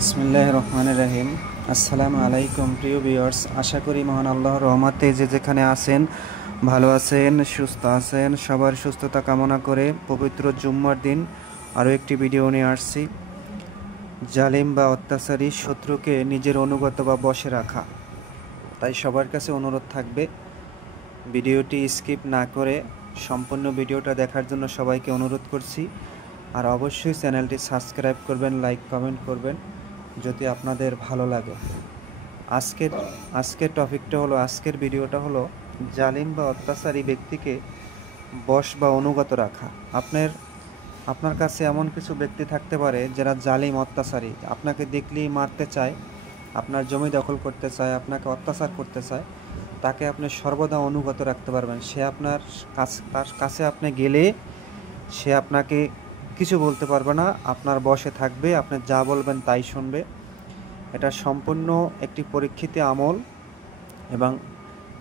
বিসমিল্লাহির রহমানির রহিম। আসসালামু আলাইকুম প্রিয় ভিউয়ার্স, আশা করি মহান আল্লাহর রহমতে যে যেখানে আছেন ভালো আছেন, সুস্থ আছেন। সবার সুস্থতা কামনা করে পবিত্র জুম্মার দিন আরও একটি ভিডিও নিয়ে আসছি। জালিম বা অত্যাচারী শত্রুকে নিজের অনুগত বা বশে রাখা। তাই সবার কাছে অনুরোধ থাকবে ভিডিওটি স্কিপ না করে সম্পূর্ণ ভিডিওটা দেখার জন্য সবাইকে অনুরোধ করছি। আর অবশ্যই চ্যানেলটি সাবস্ক্রাইব করবেন, লাইক কমেন্ট করবেন যদি আপনাদের ভালো লাগে। আজকের টপিকটা হলো, আজকের ভিডিওটা হলো জালিম বা অত্যাচারী ব্যক্তিকে বশ বা অনুগত রাখা। আপনার কাছে এমন কিছু ব্যক্তি থাকতে পারে যারা জালিম অত্যাচারী, আপনাকে দেখলেই মারতে চায়, আপনার জমি দখল করতে চায়, আপনাকে অত্যাচার করতে চায়। তাকে আপনি সর্বদা অনুগত রাখতে পারবেন। সে তার কাছে আপনি গেলে সে আপনাকে কিছু বলতে পারবে না, আপনার বশে থাকবে, আপনি যা বলবেন তাই শুনবে। এটা সম্পূর্ণ একটি পরীক্ষিত আমল এবং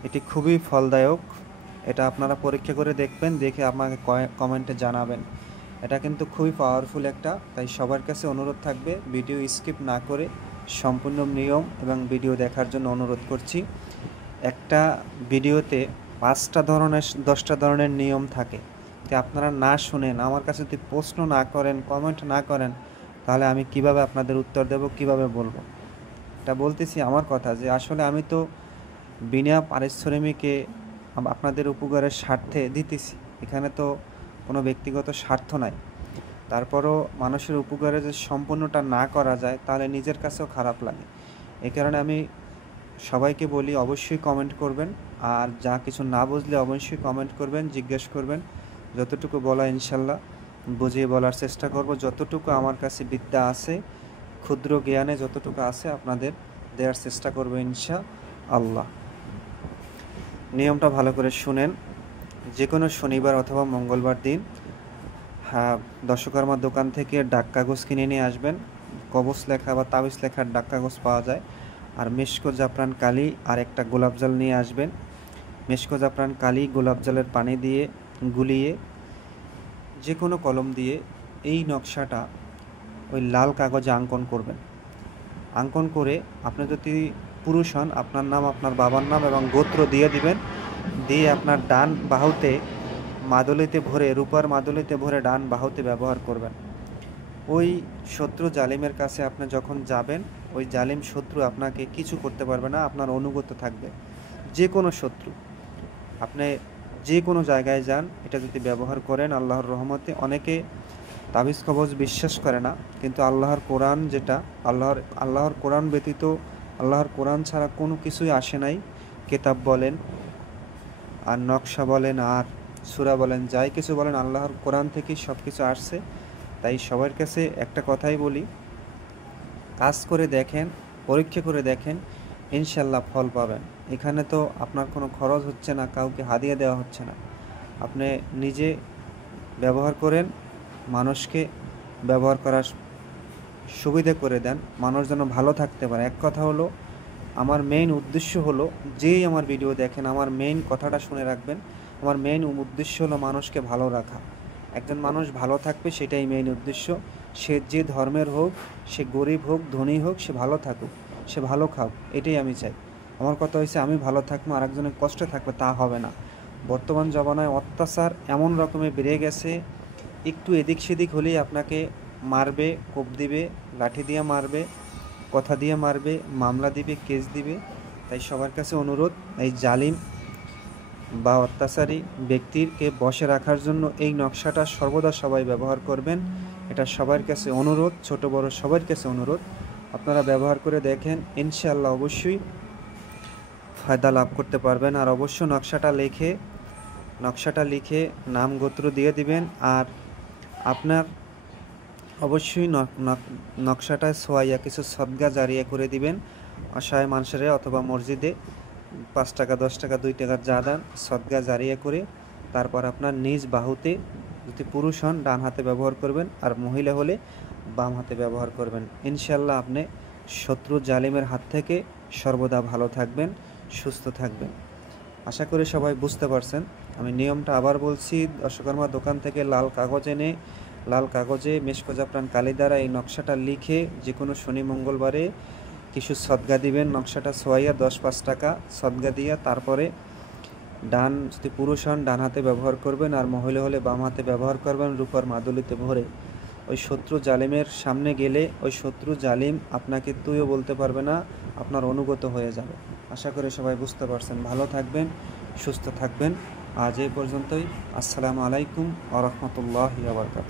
এটি খুবই ফলদায়ক। এটা আপনারা পরীক্ষা করে দেখবেন, দেখে আমাকে কমেন্টে জানাবেন। এটা কিন্তু খুবই পাওয়ারফুল একটা। তাই সবার কাছে অনুরোধ থাকবে ভিডিও স্কিপ না করে সম্পূর্ণ নিয়ম এবং ভিডিও দেখার জন্য অনুরোধ করছি। একটা ভিডিওতে 10টা ধরনের নিয়ম থাকে। তো আপনারা না শুনেন, আমার কাছে যদি প্রশ্ন না করেন, কমেন্ট না করেন, তাহলে আমি কিভাবে আপনাদের উত্তর দেব, কিভাবে বলবো? এটা বলতেছি আমার কথা, যে আসলে আমি তো বিনা পারিশ্রমিকে আপনাদের উপকারের স্বার্থে দিতেছি। এখানে তো কোনো ব্যক্তিগত স্বার্থ নাই। তারপরও মানুষের উপকারে যে সম্পূর্ণটা না করা যায়, তাহলে নিজের কাছেও খারাপ লাগে। এই কারণে আমি সবাইকে বলি অবশ্যই কমেন্ট করবেন, আর যা কিছু না বুঝলে অবশ্যই কমেন্ট করবেন, জিজ্ঞেস করবেন। যতটুকু বলা ইনশাল্লাহ বুঝিয়ে বলার চেষ্টা করব। যতটুকু আমার কাছে বিদ্যা আছে, ক্ষুদ্র জ্ঞানে যতটুকু আছে আপনাদের দেওয়ার চেষ্টা করব ইনশাআল্লাহ। নিয়মটা ভালো করে শুনেন। যে কোনো শনিবার অথবা মঙ্গলবার দিন দশকর্মার দোকান থেকে ডাক কাগজ কিনে নিয়ে আসবেন। কবচ লেখা বা তাবিজ লেখার ডাক কাগজ পাওয়া যায়। আর মেশকো জাফরান কালি আর একটা গোলাপ জল নিয়ে আসবেন। মেশকো জাফরান কালি গোলাপ জলের পানি দিয়ে গুলিয়ে যে কোনো কলম দিয়ে এই নকশাটা ওই লাল কাগজে অঙ্কন করবেন। অঙ্কন করে আপনি যদি পুরুষ হন, আপনার নাম, আপনার বাবার নাম এবং গোত্র দিয়ে দিবেন। দিয়ে আপনার ডান বাহুতে মাদুলিতে ভরে, রূপার মাদুলিতে ভরে ডান বাহুতে ব্যবহার করবেন। ওই শত্রু জালিমের কাছে আপনি যখন যাবেন, ওই জালিম শত্রু আপনাকে কিছু করতে পারবে না, আপনার অনুগত থাকবে। যে কোনো শত্রু, আপনি যে কোনো জায়গায় যান, এটা যদি ব্যবহার করেন আল্লাহর রহমতে। অনেকে তাবিজ কবজ বিশ্বাস করে না, কিন্তু আল্লাহর কোরআন যেটা, আল্লাহর কোরআন ব্যতীত, আল্লাহর কোরআন ছাড়া কোনো কিছুই আসে নাই। কিতাব বলেন আর নকশা বলেন আর সূরা বলেন, যাই কিছু বলেন, আল্লাহর কোরআন থেকেই সব কিছু আসছে। তাই সবার কাছে একটা কথাই বলি, কাজ করে দেখেন, পরীক্ষা করে দেখেন, ইনশাল্লাহ ফল পাবেন। এখানে তো আপনার কোনো খরচ হচ্ছে না, কাউকে হাদিয়া দেওয়া হচ্ছে না। আপনি নিজে ব্যবহার করেন, মানুষকে ব্যবহার করার সুবিধা করে দেন, মানুষ যেন ভালো থাকতে পারে। এক কথা হলো, আমার মেইন উদ্দেশ্য হলো, যেই আমার ভিডিও দেখেন, আমার মেইন কথাটা শুনে রাখবেন, আমার মেইন উদ্দেশ্য হলো মানুষকে ভালো রাখা। একজন মানুষ ভালো থাকবে, সেটাই মেইন উদ্দেশ্য। সে যে ধর্মের হোক, সে গরিব হোক, ধনী হোক, সে ভালো থাকুক, সে ভালো খাক, এটাই আমি চাই। আমার কথা হয়েছে, আমি ভালো থাকবো, আর একজনের কষ্টে থাকবে, তা হবে না। বর্তমান জমানায় অত্যাচার এমন রকমের বেড়ে গেছে, একটু এদিক সেদিক হলেই আপনাকে মারবে, কোপ দিবে, লাঠি দিয়ে মারবে, কথা দিয়ে মারবে, মামলা দিবে, কেস দিবে। তাই সবার কাছে অনুরোধ, এই জালিম বা অত্যাচারী ব্যক্তিকে বশে রাখার জন্য এই নকশাটা সর্বদা সবাই ব্যবহার করবেন। এটা সবার কাছে অনুরোধ, ছোট বড় সবার কাছে অনুরোধ। আপনারা ব্যবহার করে দেখেন, ইনশাআল্লাহ অবশ্যই ফায়দা লাভ করতে পারবেন। আর অবশ্য নকশাটা লিখে নাম গোত্র দিয়ে দিবেন। আর আপনার অবশ্যই নকশাটায় সোয়াইয়া কিছু সদকা জারিয়া করে দিবেন অসহায় মানুষের, অথবা মসজিদে 5 টাকা, 10 টাকা, 2 টাকার যা দান, সদকা জারিয়া করে তারপর আপনার নিজ বাহুতে, যদি পুরুষ হন ডান হাতে ব্যবহার করবেন, আর মহিলা হলে বাম হাতে ব্যবহার করবেন। ইনশাল্লাহ আপনি শত্রু জালিমের হাত থেকে সর্বদা ভালো থাকবেন, সুস্থ থাকবেন। আশা করি সবাই বুঝতে পারছেন। আমি নিয়মটা আবার বলছি, দশকর্মা দোকান থেকে লাল কাগজ এনে লাল কাগজে মেশকো জাফরান কালি দ্বারা এই নকশাটা লিখে যে কোনো শনি মঙ্গলবারে কিছু সদগা দিবেন। নকশাটা ছোঁয়াইয়া 10-5 টাকা সদগা দিয়া তারপরে ডান, যদি পুরুষ হন ডান হাতে ব্যবহার করবেন, আর মহিলা হলে বাম হাতে ব্যবহার করবেন রূপার মাদুলিতে ভরে। ওই শত্রু জালিমের সামনে গেলে ওই শত্রু জালিম আপনাকে তুইও বলতে পারবে না, আপনার অনুগত হয়ে যাবে। আশা করি সবাই বুঝতে পারছেন। ভালো থাকবেন, সুস্থ থাকবেন। আজ এই পর্যন্তই। আসসালামু আলাইকুম ওয়া রাহমাতুল্লাহি ওয়া বারাকাতুহু।